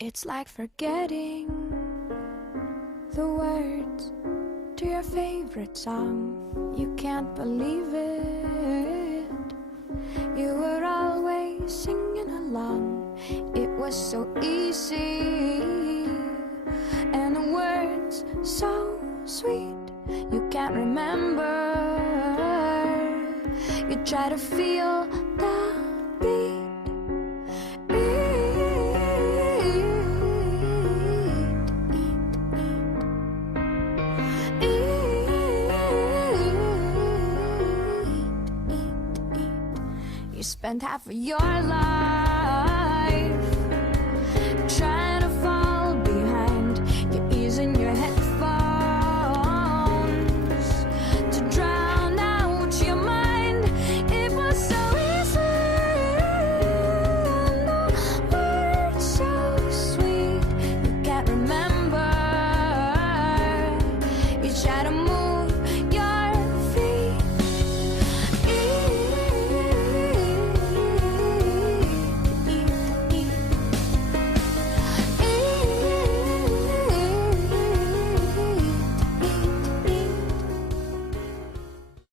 It's like forgetting the words to your favorite song. You can't believe it. You were always singing along. It was so easy, and the words so sweet. You can't remember. You try to feel the beat. You spent half of your life